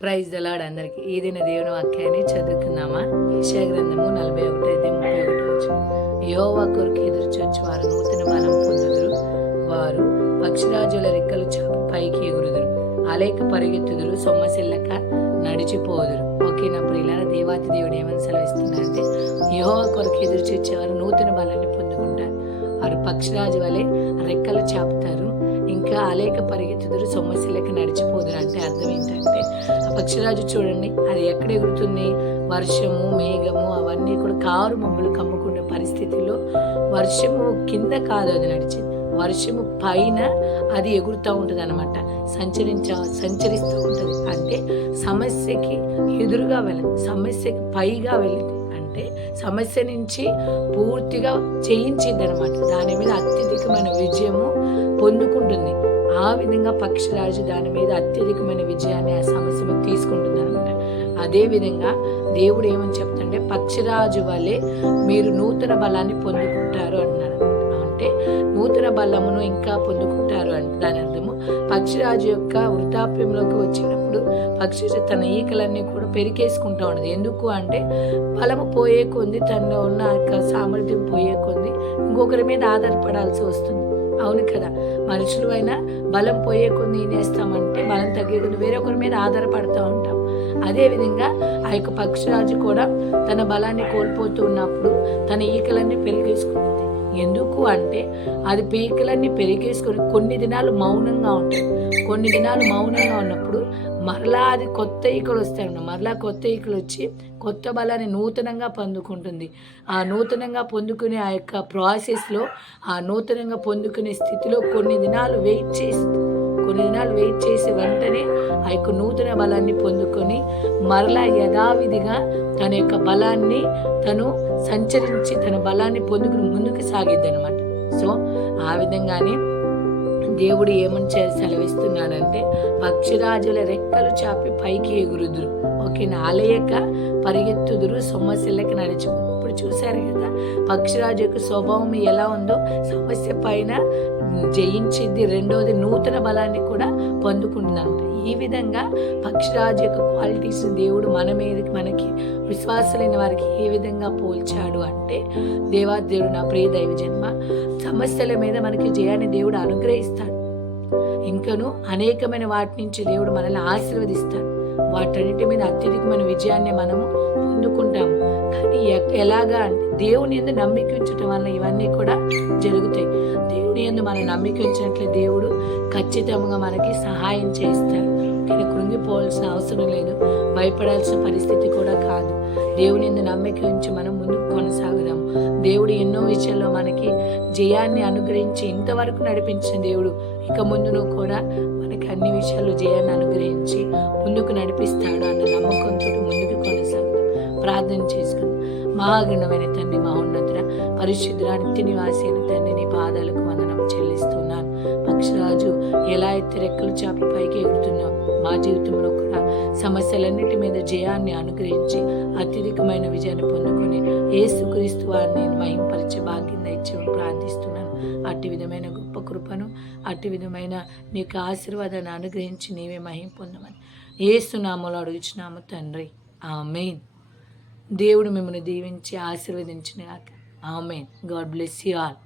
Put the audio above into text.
Praise the lord అందరికి. ఈ దిన దేవుని వాక్యాన్ని చదువుకుందామా? యెషయా గ్రంథము 41:31. యెహోవా కొరకు ఎదురు చూచు వారు నూతన బలం పొందుదురు. వారు పక్షిరాజుల రెక్కలు చాపి పైకి ఎగురుదురు. అలేక పరిగెత్తుదురు, సొమ్మసిల్లక నడిచిపోదురు. ఓకే నా ప్రియులారా, దేవాతి దేవుడు ఏమని సెలవిస్తున్నారంటే, యెహోవా కొరకు ఎదురు చూచేవారు నూతన బలాన్ని పొందుకుంటారు. వారు పక్షిరాజు వలె రెక్కలు చాపుతారు, ఇంకా అలేక పరిగెత్తుదురు, సొమ్మసిల్లక నడిచిపోదురు. అంటే అర్థం ఏంటంటే, ఆ పక్షిరాజు చూడండి, అది ఎక్కడ ఎగురుతుంది? వర్షము, మేఘము అవన్నీ కూడా కారు మబ్బులు కమ్ముకునే పరిస్థితుల్లో వర్షము కింద కాదు అది నడిచింది, వర్షము పైన అది ఎగురుతూ ఉంటుంది అనమాట, సంచరిస్తూ ఉంటుంది. అంటే సమస్యకి ఎదురుగా వెళ్ళదు, సమస్యకి పైగా వెళ్ళింది. అంటే సమస్య నుంచి పూర్తిగా జయించింది అనమాట, దాని మీద అత్యధికమైన విజయము పొందుకుంటుంది. ఆ విధంగా పక్షిరాజు దాని మీద అత్యధికమైన విజయాన్ని ఆ సమస్య మీద తీసుకుంటుంది అనమాట. అదేవిధంగా దేవుడు ఏమని చెప్తుంటే, పక్షిరాజు వలె మీరు నూతన బలాన్ని పొందుకుంటారు అన్నాడు. అంటే నూతన బలమును ఇంకా పొందుకుంటారు అంటే దాని అర్థము, పక్షిరాజు యొక్క వృద్ధాప్యంలోకి వచ్చినప్పుడు పక్షి తన ఈకలన్నీ కూడా పెరికేసుకుంటూ ఉండదు. ఎందుకు అంటే, బలము పోయే కొద్ది, తనలో ఉన్న సామర్థ్యం పోయే కొద్ది ఇంకొకరి మీద ఆధారపడాల్సి వస్తుంది. అవును కదా, మనుషులు అయినా బలం పోయే కొన్ని ఏం చేస్తామంటే, బలం తగ్గే కొద్ది వేరొకరి మీద ఆధారపడుతూ ఉంటాం. అదేవిధంగా ఆ యొక్క పక్షిరాజు కూడా తన బలాన్ని కోల్పోతూ ఉన్నప్పుడు తన ఈకలన్నీ పెరిగేసుకుంటుంది. ఎందుకు అంటే, అది పీకలన్నీ పెరిగేసుకొని కొన్ని దినాలు మౌనంగా ఉంటుంది. కొన్ని దినాలు మౌనంగా ఉన్నప్పుడు మరలా అది కొత్త ఈకలు వస్తాయి, మరలా కొత్త ఈకలు వచ్చి కొత్త బలాన్ని నూతనంగా పొందుకుంటుంది. ఆ నూతనంగా పొందుకునే ఆ యొక్క ప్రాసెస్లో, ఆ నూతనంగా పొందుకునే స్థితిలో కొన్ని దినాలు వెయిట్ చేసి వెంటనే ఆ యొక్క నూతన బలాన్ని పొందుకొని మరలా యథావిధిగా తన యొక్క బలాన్ని తను సంచరించి తన బలాన్ని పొందుకుని ముందుకు సాగిద్ది అనమాట. సో ఆ విధంగానే దేవుడు ఏమని సెలవిస్తున్నాడంటే, పక్షిరాజుల రెక్కలు చాపి పైకి ఎగురుదురు. ఓకేనా, అలయక పరిగెత్తుదురు, సొమ్మసిల్లకి నడిచిపోదు. ఇప్పుడు చూశారు కదా, పక్షిరాజు యొక్క స్వభావం ఎలా ఉందో, సమస్య పైన జయించింది. రెండోది నూతన బలాన్ని కూడా పొందుకుంటుంది అనమాట. ఈ విధంగా పక్షిరాజు యొక్క క్వాలిటీస్ దేవుడు మనకి విశ్వాసులైన వారికి ఏ విధంగా పోల్చాడు అంటే, దేవుడు నా ప్రియ దైవ జన్మ, సమస్యల మీద మనకి జయాన్ని దేవుడు అనుగ్రహిస్తాడు. ఇంకను అనేకమైన వాటి నుంచి దేవుడు మనల్ని ఆశీర్వదిస్తాడు. వాటన్నిటి మీద అత్యధికమైన విజయాన్ని మనము పొందుకుంటాము. కానీ ఎలాగా అంటే, దేవుని యందు నమ్మిక ఉంచటం వల్ల ఇవన్నీ కూడా జరుగుతాయి. దేవుని యందు మనం నమ్మిక ఉంచినట్లే దేవుడు ఖచ్చితంగా మనకి సహాయం చేస్తాడు. కానీ కృంగిపోవాల్సిన అవసరం లేదు, భయపడాల్సిన పరిస్థితి కూడా కాదు. దేవుని యందు నమ్మిక ఉంచి మనం ముందుకు కొనసాగుదాం. దేవుడు ఎన్నో విషయాల్లో మనకి జయాన్ని అనుగ్రహించి ఇంతవరకు నడిపించిన దేవుడు ఇక ముందును కూడా మనకి అన్ని విషయాల్లో జయాన్ని అనుగ్రహించి ముందుకు నడిపిస్తాడు అన్న నమ్మకంతో ముందుకు కొనసాగుదాం. ప్రార్థన చేసుకుందాం. మహాగణమైన తండ్రి, మహోన్నతుడ, పరిశుద్ధుడ, నిత్య నివాసి అయిన తండ్రి, నీ పాదాలకు వందనం చెల్లిస్తున్నాను. పక్షిరాజు ఎలా అయితే రెక్కలు చాపి పైకి ఎగురుతున్నావు, మా జీవితంలో కూడా సమస్యలన్నిటి మీద జయాన్ని అనుగ్రహించి అత్యధికమైన విజయాన్ని పొందుకొని యేసుక్రీస్తు వారిని మహింపరిచే భాగ్యం దయచేయమని ప్రార్థిస్తున్నాను. అట్టి విధమైన గొప్ప కృపను, అట్టి విధమైన నీకు ఆశీర్వాదాన్ని అనుగ్రహించి నీవే మహిం పొందమని యేసు నామములో అడుగుచున్నాము తండ్రి, ఆమేన్. దేవుడు మిమ్మల్ని దీవించి ఆశీర్వదించును గాక. Amen. God bless you all.